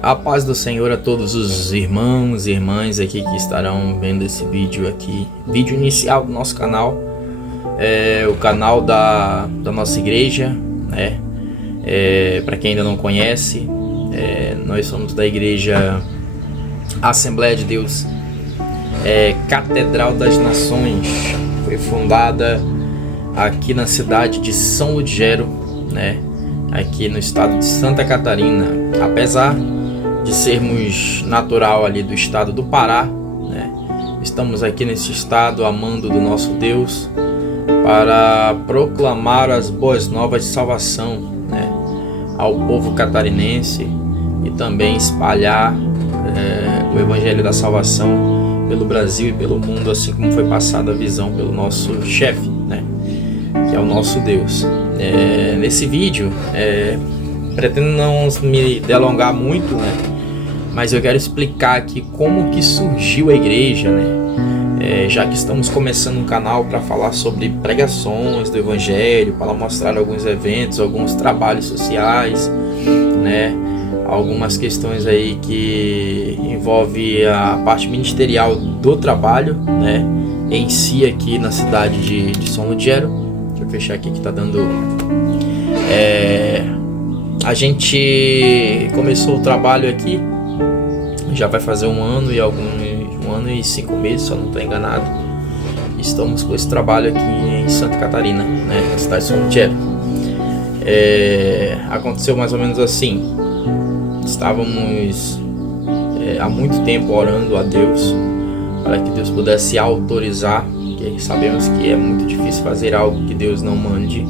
A paz do Senhor a todos os irmãos e irmãs aqui que estarão vendo esse vídeo aqui. Vídeo inicial do nosso canal, o canal da nossa igreja, né? Para quem ainda não conhece, nós somos da igreja Assembleia de Deus, Catedral das Nações. Foi fundada aqui na cidade de São Ludgero, né? Aqui no estado de Santa Catarina. Apesar de sermos natural ali do estado do Pará, né? Estamos aqui nesse estado amando do nosso Deus para proclamar as boas novas de salvação, né? Ao povo catarinense e também espalhar o evangelho da salvação pelo Brasil e pelo mundo, assim como foi passada a visão pelo nosso chefe, né? Que é o nosso Deus. Nesse vídeo, pretendo não me delongar muito, né? Mas eu quero explicar aqui como que surgiu a igreja, né? Já que estamos começando um canal para falar sobre pregações do evangelho, para mostrar alguns eventos, alguns trabalhos sociais, né? Algumas questões aí que envolve a parte ministerial do trabalho, né? Em si aqui na cidade de São Ludgero. Deixa eu fechar aqui que tá dando. A gente começou o trabalho aqui, já vai fazer um ano e 5 meses, se eu não estou enganado. Estamos com esse trabalho aqui em Santa Catarina, né, na cidade de São Ludgero. Aconteceu mais ou menos assim. Estávamos há muito tempo orando a Deus para que Deus pudesse autorizar, porque sabemos que é muito difícil fazer algo que Deus não mande,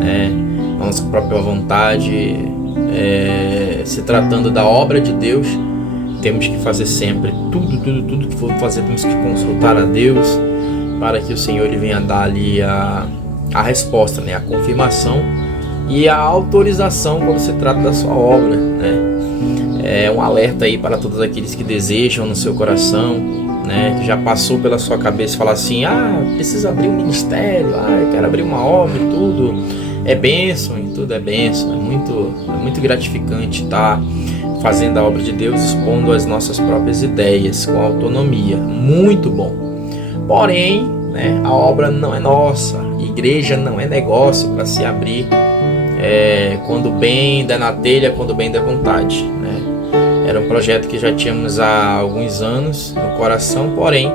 né? Nossa própria vontade. Se tratando da obra de Deus, temos que fazer sempre tudo que for fazer, temos que consultar a Deus para que o Senhor ele venha dar ali a resposta, né? A confirmação e a autorização quando se trata da sua obra, né? É um alerta aí para todos aqueles que desejam no seu coração, né? Que já passou pela sua cabeça falar assim: preciso abrir um ministério, eu quero abrir uma obra e tudo. É bênção, e tudo é bênção. É muito gratificante estar fazendo a obra de Deus, expondo as nossas próprias ideias com autonomia. Muito bom. Porém, né, a obra não é nossa. Igreja não é negócio para se abrir quando bem der na telha, quando bem der vontade, né? Era um projeto que já tínhamos há alguns anos no coração, porém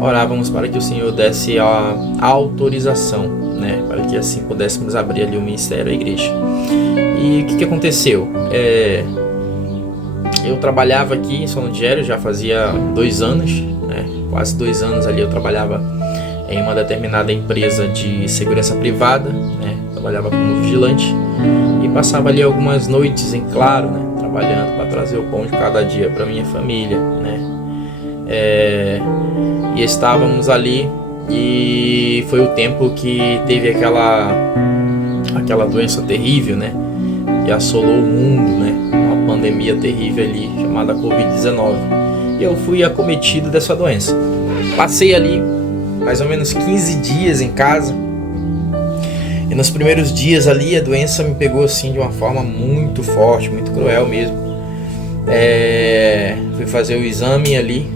orávamos para que o Senhor desse a autorização, né, para que assim pudéssemos abrir ali o ministério, a igreja. E o que aconteceu? Eu trabalhava aqui em São Ludgero já fazia 2 anos, né, quase 2 anos ali eu trabalhava em uma determinada empresa de segurança privada, né, trabalhava como vigilante e passava ali algumas noites em claro, né, trabalhando para trazer o pão de cada dia para minha família, né. E estávamos ali e foi o tempo que teve aquela doença terrível, né, que assolou o mundo, né, uma pandemia terrível ali chamada Covid-19. E eu fui acometido dessa doença. Passei ali mais ou menos 15 dias em casa. E nos primeiros dias ali a doença me pegou assim de uma forma muito forte, muito cruel mesmo. Fui fazer o exame ali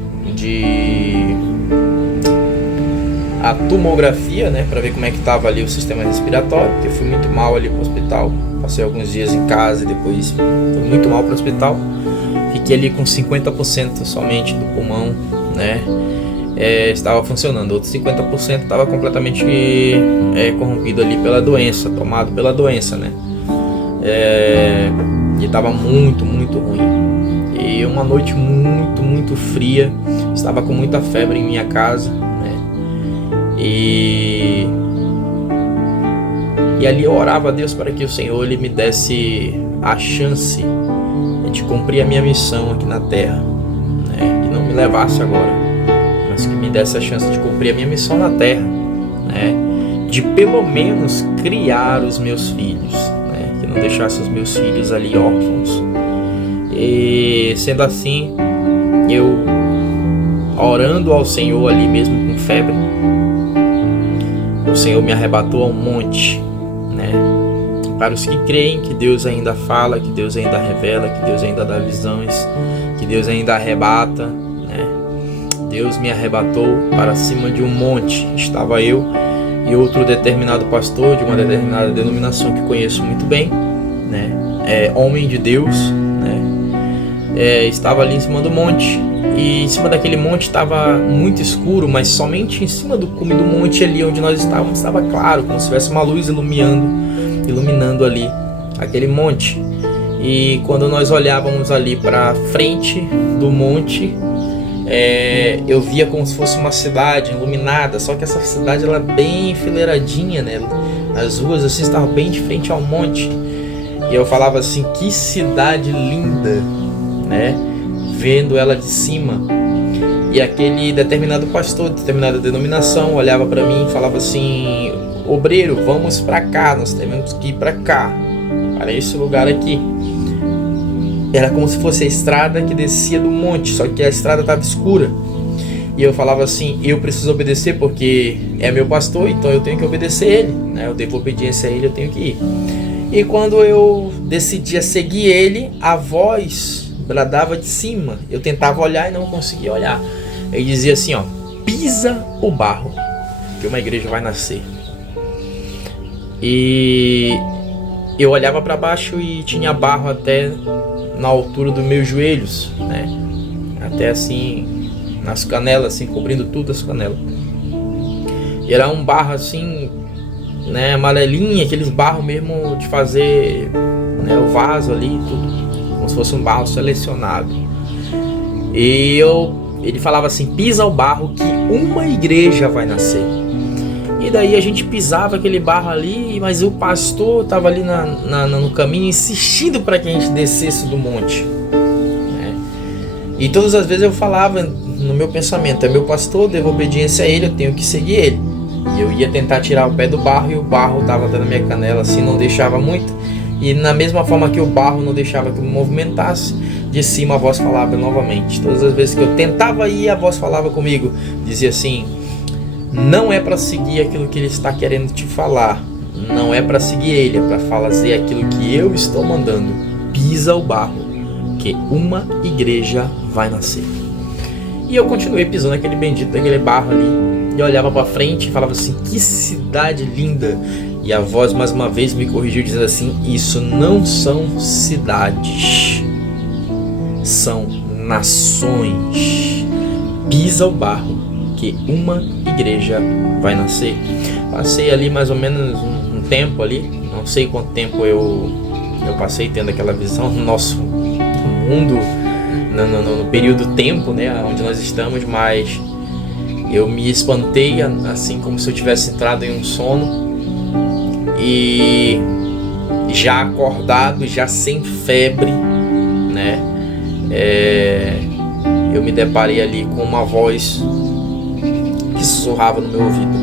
a tomografia, né, para ver como é que estava ali o sistema respiratório, porque eu fui muito mal ali pro hospital. Passei alguns dias em casa e depois fui muito mal pro hospital. Fiquei ali com 50% somente do pulmão, né, estava funcionando. Outros 50% estava completamente corrompido ali pela doença, tomado pela doença, né. E estava muito ruim. E uma noite muito fria, estava com muita febre em minha casa, né? E ali eu orava a Deus para que o Senhor ele me desse a chance de cumprir a minha missão aqui na terra, né? Que não me levasse agora, mas que me desse a chance de cumprir a minha missão na terra, né? De pelo menos criar os meus filhos, né? Que não deixasse os meus filhos ali órfãos. E sendo assim, eu orando ao Senhor ali mesmo com febre, o Senhor me arrebatou a um monte, né? para os que creem que Deus ainda fala, que Deus ainda revela, que Deus ainda dá visões, que Deus ainda arrebata, né? Deus me arrebatou para cima de um monte. Estava eu e outro determinado pastor de uma determinada denominação que conheço muito bem, né? Homem de Deus, né? Estava ali em cima do monte, e em cima daquele monte estava muito escuro, mas somente em cima do cume do monte ali onde nós estávamos estava claro, como se tivesse uma luz iluminando ali aquele monte. E quando nós olhávamos ali para frente do monte, eu via como se fosse uma cidade iluminada, só que essa cidade ela é bem enfileiradinha, né? As ruas assim estavam bem de frente ao monte. E eu falava assim, que cidade linda, né? Vendo ela de cima. E aquele determinado pastor, determinada denominação, olhava para mim e falava assim: obreiro, vamos para cá, nós temos que ir para cá, para esse lugar aqui. Era como se fosse a estrada que descia do monte, só que a estrada estava escura. E eu falava assim, eu preciso obedecer porque é meu pastor, então eu tenho que obedecer ele, né? Eu devo obediência a ele, eu tenho que ir. E quando eu decidia seguir ele, a voz bradava de cima. Eu tentava olhar e não conseguia olhar. Ele dizia assim, ó, pisa o barro, que uma igreja vai nascer. E eu olhava para baixo e tinha barro até na altura dos meus joelhos, né? Até assim, nas canelas, assim, cobrindo tudo as canelas. E era um barro assim, né, amarelinho, aqueles barros mesmo de fazer, né, o vaso ali, tudo, como se fosse um barro selecionado. E ele falava assim, pisa o barro que uma igreja vai nascer. E daí a gente pisava aquele barro ali, mas o pastor estava ali no caminho insistindo para que a gente descesse do monte, né? E todas as vezes eu falava no meu pensamento, é meu pastor, devo obediência a ele, eu tenho que seguir ele. E eu ia tentar tirar o pé do barro e o barro estava até na minha canela, assim, não deixava muito. E na mesma forma que o barro não deixava que eu me movimentasse, de cima a voz falava novamente. Todas as vezes que eu tentava ir, a voz falava comigo, dizia assim, não é para seguir aquilo que ele está querendo te falar, não é para seguir ele, é para fazer aquilo que eu estou mandando. Pisa o barro, que uma igreja vai nascer. E eu continuei pisando aquele bendito daquele barro ali, e eu olhava para frente e falava assim, que cidade linda. E a voz mais uma vez me corrigiu dizendo assim, isso não são cidades, são nações. Pisa o barro, que uma igreja vai nascer. Passei ali mais ou menos um tempo ali, não sei quanto tempo eu passei tendo aquela visão no nosso mundo, no período tempo, né, onde nós estamos, mas eu me espantei assim como se eu tivesse entrado em um sono e já acordado, já sem febre, né, eu me deparei ali com uma voz que sussurrava no meu ouvido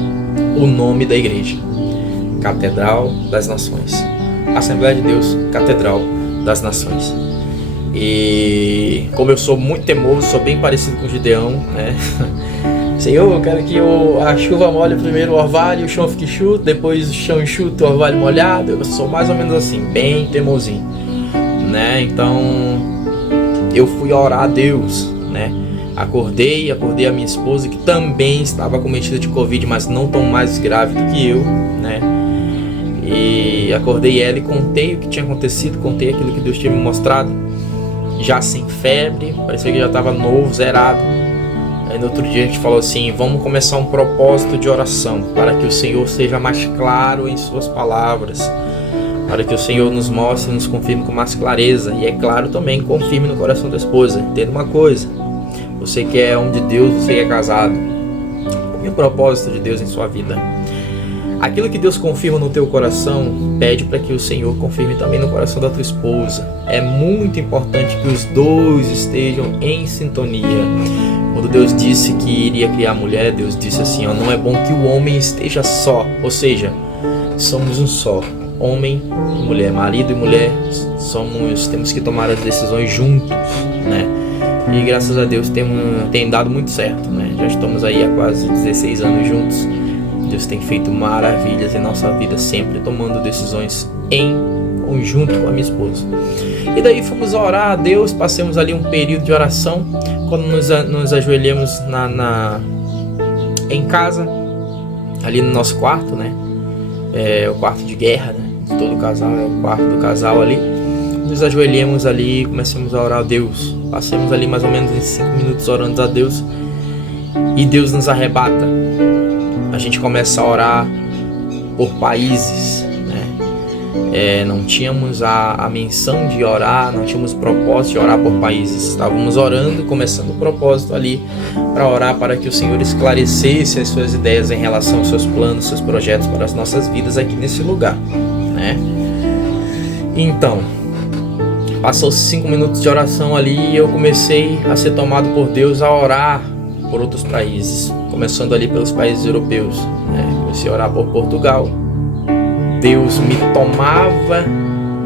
o nome da igreja, Catedral das Nações, Assembleia de Deus, Catedral das Nações. E como eu sou muito teimoso, sou bem parecido com o Gideão, né? Senhor, eu quero que a chuva molhe primeiro o orvalho e o chão fique enxuto, depois o chão enxuto e o orvalho molhado. Eu sou mais ou menos assim, bem teimosinho, né? Então eu fui orar a Deus, né? Acordei a minha esposa, que também estava acometida de Covid, mas não tão mais grave do que eu, né? E acordei ela e contei o que tinha acontecido, contei aquilo que Deus tinha me mostrado, já sem febre, parecia que já estava novo, zerado. Aí no outro dia a gente falou assim, vamos começar um propósito de oração, para que o Senhor seja mais claro em suas palavras, para que o Senhor nos mostre e nos confirme com mais clareza, e é claro também, confirme no coração da esposa. Entenda uma coisa, você que é homem de Deus, você que é casado, e o propósito de Deus em sua vida, aquilo que Deus confirma no teu coração, pede para que o Senhor confirme também no coração da tua esposa. É muito importante que os dois estejam em sintonia. Quando Deus disse que iria criar a mulher, Deus disse assim, ó, não é bom que o homem esteja só, ou seja, somos um só, homem e mulher, marido e mulher, temos que tomar as decisões juntos, né? E graças a Deus tem dado muito certo, né? Já estamos aí há quase 16 anos juntos. Deus tem feito maravilhas em nossa vida, sempre tomando decisões em conjunto com a minha esposa. E daí fomos orar a Deus, passamos ali um período de oração, quando nos ajoelhamos em casa, ali no nosso quarto, né? É o quarto de guerra, né? De todo casal, é o quarto do casal ali. Nos ajoelhamos ali e começamos a orar a Deus. Passamos ali mais ou menos em 5 minutos orando a Deus. E Deus nos arrebata. A gente começa a orar por países, né? Não tínhamos a menção de orar, não tínhamos o propósito de orar por países. Estávamos orando, começando o propósito ali para orar para que o Senhor esclarecesse as suas ideias em relação aos seus planos, seus projetos para as nossas vidas aqui nesse lugar, né? Então, passou-se 5 minutos de oração ali e eu comecei a ser tomado por Deus a orar por outros países, começando ali pelos países europeus, né? Comecei a orar por Portugal. Deus me tomava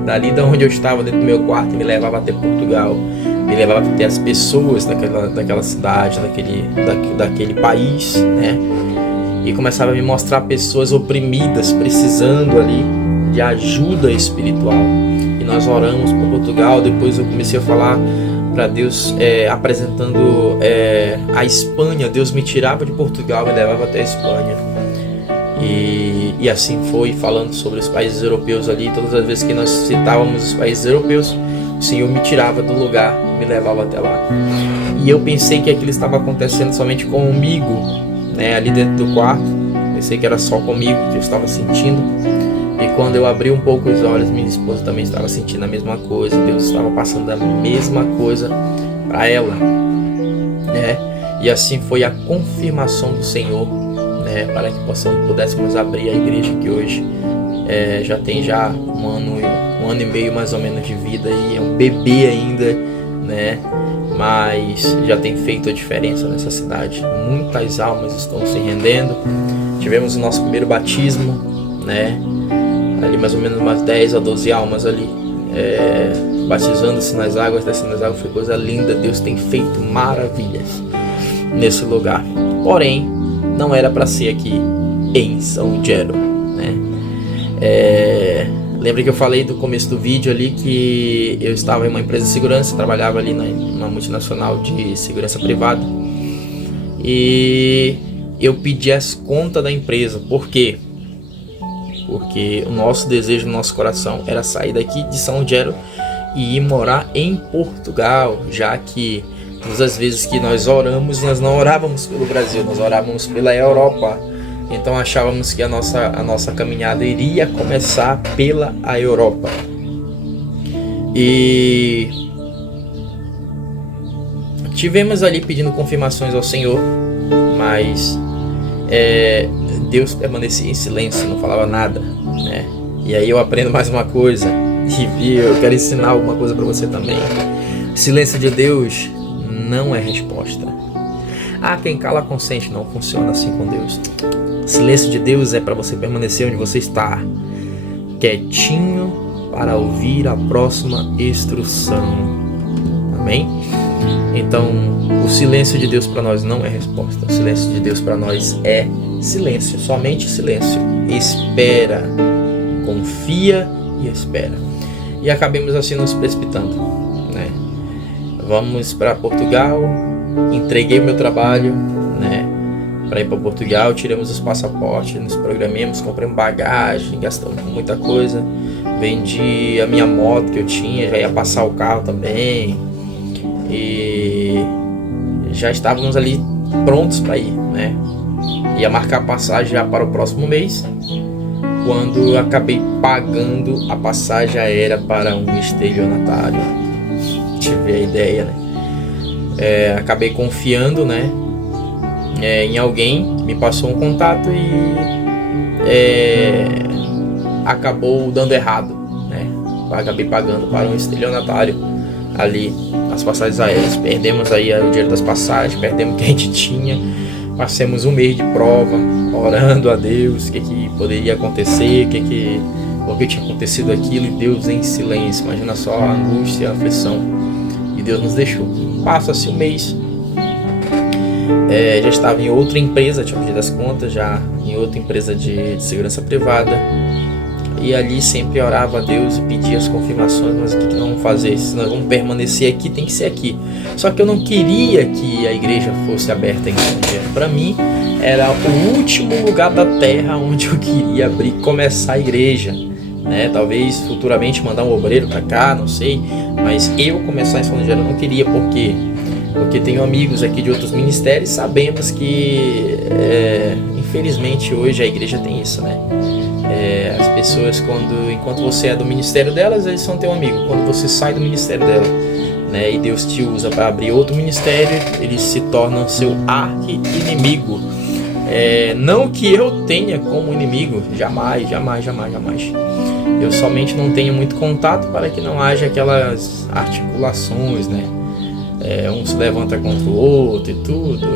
dali de onde eu estava, dentro do meu quarto, e me levava até Portugal, me levava até as pessoas daquela cidade, daquele país, né? E começava a me mostrar pessoas oprimidas, precisando ali de ajuda espiritual. E nós oramos por Portugal. Depois eu comecei a falar para Deus, apresentando a Espanha. Deus me tirava de Portugal, me levava até a Espanha. E assim foi, falando sobre os países europeus ali. Todas as vezes que nós citávamos os países europeus, o Senhor me tirava do lugar, me levava até lá. E eu pensei que aquilo estava acontecendo somente comigo, né, ali dentro do quarto. Pensei que era só comigo que eu estava sentindo. E quando eu abri um pouco os olhos, minha esposa também estava sentindo a mesma coisa. Deus estava passando a mesma coisa para ela, né? E assim foi a confirmação do Senhor, né, para que pudéssemos abrir a igreja, que hoje já tem um ano e meio mais ou menos de vida, e é um bebê ainda, né? Mas já tem feito a diferença nessa cidade. Muitas almas estão se rendendo. Tivemos o nosso primeiro batismo, né? Ali mais ou menos umas 10 a 12 almas ali, batizando-se nas águas, descendo nas águas. Foi coisa linda. Deus tem feito maravilhas nesse lugar. Porém, não era para ser aqui em São Gero, né? Lembra que eu falei do começo do vídeo ali que eu estava em uma empresa de segurança, trabalhava ali numa multinacional de segurança privada, e eu pedi as contas da empresa. Por quê? Porque o nosso desejo no nosso coração era sair daqui de São Gero e ir morar em Portugal, já que todas as vezes que nós oramos, nós não orávamos pelo Brasil, nós orávamos pela Europa. Então achávamos que a nossa caminhada iria começar pela Europa. E tivemos ali pedindo confirmações ao Senhor, mas Deus permanecia em silêncio, não falava nada, né? E aí eu aprendo mais uma coisa, e eu quero ensinar alguma coisa para você também. O silêncio de Deus não é resposta. Quem cala consente. Não funciona assim com Deus. O silêncio de Deus é para você permanecer onde você está, quietinho, para ouvir a próxima instrução. Amém? Então, o silêncio de Deus para nós não é resposta. O silêncio de Deus para nós é silêncio, somente silêncio. Espera, confia e espera. E acabemos assim nos precipitando, né? Vamos para Portugal, entreguei meu trabalho, né, para ir para Portugal, tiramos os passaportes, nos programemos, compramos bagagem, gastamos muita coisa, vendi a minha moto que eu tinha, já ia passar o carro também, e já estávamos ali prontos para ir, né? Ia marcar a passagem já para o próximo mês, quando eu acabei pagando a passagem aérea para um estelionatário. Tive a ideia, né? Acabei confiando, né, em alguém, me passou um contato e acabou dando errado, né? Acabei pagando para um estelionatário ali as passagens aéreas. Perdemos aí o dinheiro das passagens, perdemos o que a gente tinha. Passamos um mês de prova, orando a Deus, o que poderia acontecer, porque tinha acontecido aquilo, e Deus em silêncio. Imagina só a angústia, a aflição, e Deus nos deixou. Passa-se um mês, Já estava em outra empresa, tinha pedido as contas, já em outra empresa de segurança privada. E ali sempre orava a Deus e pedia as confirmações, mas o que nós vamos fazer? Se nós vamos permanecer aqui, tem que ser aqui. Só que eu não queria que a igreja fosse aberta em São Lugero. Para mim, era o último lugar da terra onde eu queria abrir, começar a igreja. Talvez futuramente mandar um obreiro para cá, não sei. Mas eu começar em São Lugero eu não queria, por quê? Porque tenho amigos aqui de outros ministérios, sabemos que, infelizmente, hoje a igreja tem isso, né? As pessoas, enquanto você é do ministério delas, eles são teu amigo. Quando você sai do ministério dela, e Deus te usa para abrir outro ministério, eles se tornam seu arqui-inimigo. Não que eu tenha como inimigo, jamais. Eu somente não tenho muito contato para que não haja aquelas articulações, um se levanta contra o outro e tudo,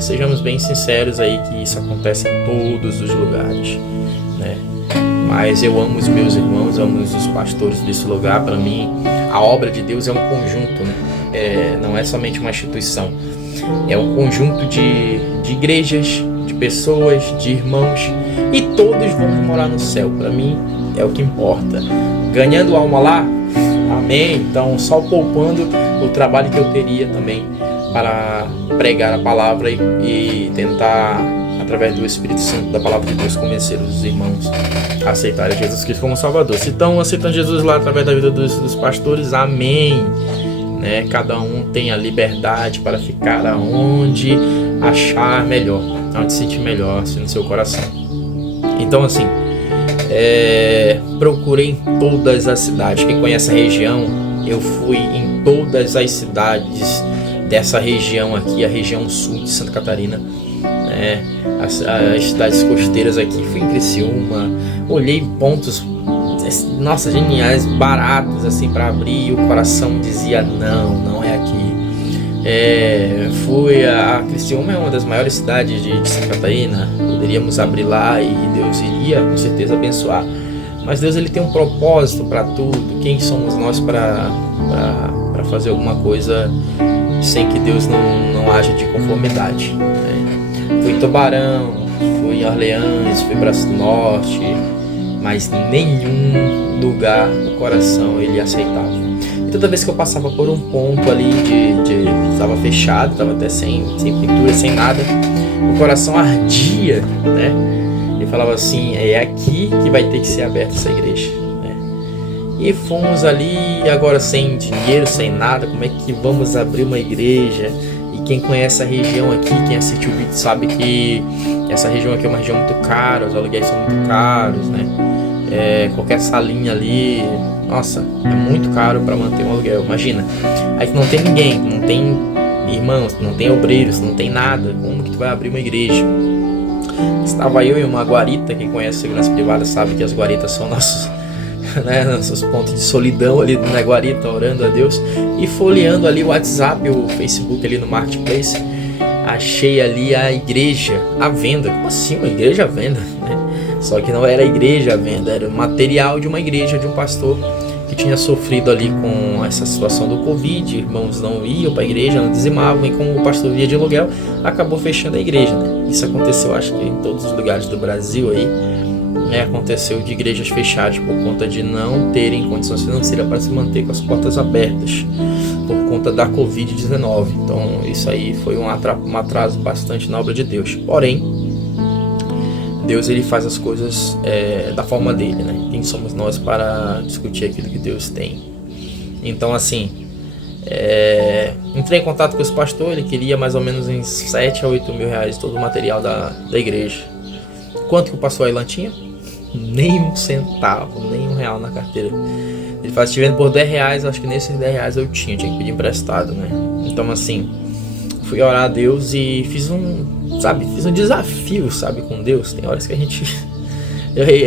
Sejamos bem sinceros aí que isso acontece em todos os lugares, Mas eu amo os meus irmãos, amo os pastores desse lugar. Para mim, a obra de Deus é um conjunto, não é somente uma instituição, é um conjunto de igrejas, de pessoas, de irmãos, e todos vamos morar no céu. Para mim é o que importa. Ganhando alma lá, amém. Então, só poupando o trabalho que eu teria também para pregar a palavra e tentar, através do Espírito Santo, da palavra de Deus, convencer os irmãos a aceitarem Jesus Cristo como Salvador. Se estão aceitando Jesus lá através da vida dos pastores, amém. Cada um tem a liberdade para ficar aonde achar melhor, aonde sentir melhor, assim, no seu coração. Então, assim, procurei em todas as cidades. Quem conhece a região, eu fui em todas as cidades dessa região aqui, a região sul de Santa Catarina, as cidades costeiras aqui. Fui em Criciúma, olhei pontos, nossa, geniais, baratos assim para abrir, e o coração dizia não é aqui. Fui a Criciúma, é uma das maiores cidades de Santa Catarina, poderíamos abrir lá e Deus iria com certeza abençoar, mas Deus, ele tem um propósito para tudo. Quem somos nós para fazer alguma coisa sem que Deus não haja de conformidade, Fui em Tubarão, fui em Orleans, fui para o norte, mas nenhum lugar o coração ele aceitava. E toda vez que eu passava por um ponto ali estava fechado, estava até sem pintura, sem nada, o coração ardia, E falava assim, é aqui que vai ter que ser aberta essa igreja, E fomos ali, agora sem dinheiro, sem nada, como é que vamos abrir uma igreja? E quem conhece a região aqui, quem assistiu o vídeo sabe que essa região aqui é uma região muito cara, os aluguéis são muito caros, qualquer salinha ali, nossa, é muito caro para manter um aluguel. Imagina, aí que não tem ninguém, não tem irmãos, não tem obreiros, não tem nada, como que tu vai abrir uma igreja? Estava eu em uma guarita. Quem conhece segurança privada sabe que as guaritas são nossos pontos de solidão ali na guarita, orando a Deus e folheando ali o WhatsApp, o Facebook ali no Marketplace. Achei ali a igreja à venda. Como assim uma igreja à venda? Só que não era a igreja à venda, era o material de uma igreja, de um pastor que tinha sofrido ali com essa situação do Covid. Irmãos não iam para a igreja, não dizimavam, e como o pastor via de aluguel, acabou fechando a igreja, Isso aconteceu, acho que em todos os lugares do Brasil aí, aconteceu de igrejas fechadas por conta de não terem condições financeiras para se manter com as portas abertas por conta da Covid-19. Então isso aí foi um atraso bastante na obra de Deus. Porém, Deus, ele faz as coisas da forma dele, Quem somos nós para discutir aquilo que Deus tem? Então, assim, entrei em contato com esse pastor. Ele queria mais ou menos em 7 a 8 mil reais todo o material da igreja. Quanto que o pastor Ailan tinha? Nem um centavo, nem R$1 na carteira. Ele faz tivendo por R$10, acho que nesses R$10 eu tinha que pedir emprestado, Então, assim, fui orar a Deus e fiz um desafio, com Deus. Tem horas que a gente,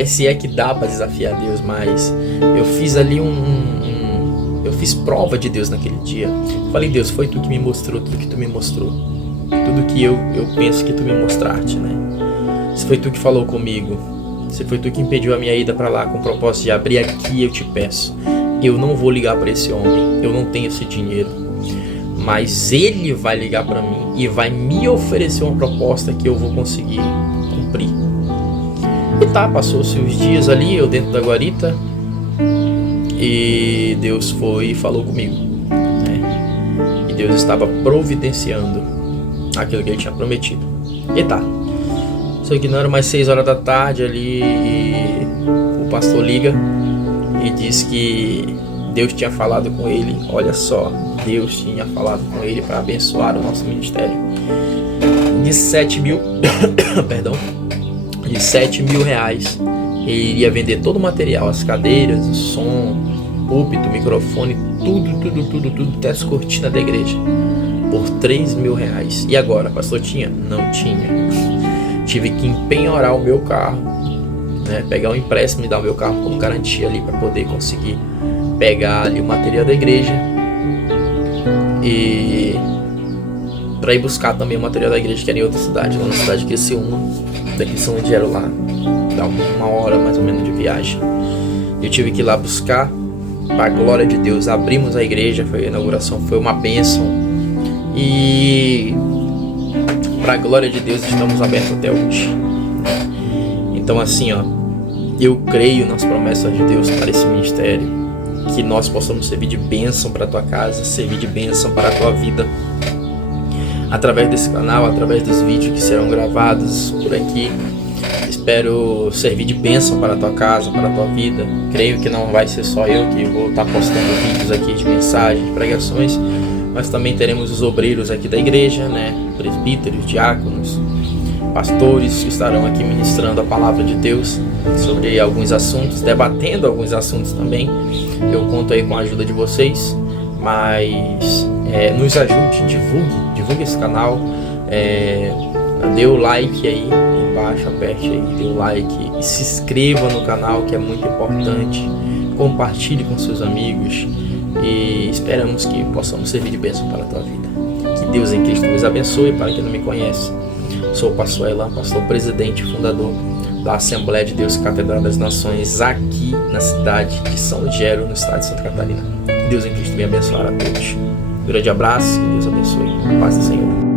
se é que dá para desafiar Deus, mas eu fiz ali eu fiz prova de Deus naquele dia. Falei, Deus, foi tu que me mostrou tudo que tu me mostrou, tudo que eu penso que tu me mostraste, Se foi tu que falou comigo, se foi tu que impediu a minha ida para lá com o propósito de abrir aqui, eu te peço, eu não vou ligar para esse homem, eu não tenho esse dinheiro, mas ele vai ligar para mim e vai me oferecer uma proposta que eu vou conseguir cumprir. E passou-se os dias ali, eu dentro da guarita, e Deus foi e falou comigo, né? E Deus estava providenciando aquilo que ele tinha prometido. E só que não era mais 6 horas da tarde ali, e o pastor liga e diz que Deus tinha falado com ele. Olha só, Deus tinha falado com ele para abençoar o nosso ministério de 7 mil perdão, de 7 mil reais. Ele iria vender todo o material, as cadeiras, o som, púlpito, microfone, tudo, até as cortinas da igreja, por 3 mil reais. E agora, pastor, tinha? Não tinha. Tive que empenhorar o meu carro, né? Pegar um empréstimo e dar o meu carro como garantia ali para poder conseguir pegar ali o material da igreja e para ir buscar também o material da igreja que era em outra cidade, lá na cidade de Criciúma, daqui de São Ludgero, lá dá 1 hora mais ou menos de viagem. Eu tive que ir lá buscar, para a glória de Deus. Abrimos a igreja, foi a inauguração, foi uma bênção, e para a glória de Deus estamos abertos até hoje. Então assim, eu creio nas promessas de Deus para esse ministério, que nós possamos servir de bênção para a tua casa, servir de bênção para a tua vida, através desse canal, através dos vídeos que serão gravados por aqui. Espero servir de bênção para a tua casa, para a tua vida. Creio que não vai ser só eu que vou estar postando vídeos aqui de mensagens, de pregações, mas também teremos os obreiros aqui da igreja, né? Presbíteros, diáconos, pastores que estarão aqui ministrando a palavra de Deus sobre alguns assuntos, debatendo alguns assuntos também. Eu conto aí com a ajuda de vocês, mas nos ajude, divulgue esse canal, dê o like aí embaixo, aperte aí, dê o like e se inscreva no canal, que é muito importante. Compartilhe com seus amigos e esperamos que possamos servir de bênção para a tua vida. Que Deus em Cristo nos abençoe. Para quem não me conhece, sou o pastor Elan, pastor presidente e fundador da Assembleia de Deus Catedral das Nações, aqui na cidade de São Ludgero, no estado de Santa Catarina. Que Deus em Cristo venha abençoar a todos. Um grande abraço, que Deus abençoe. Paz do Senhor.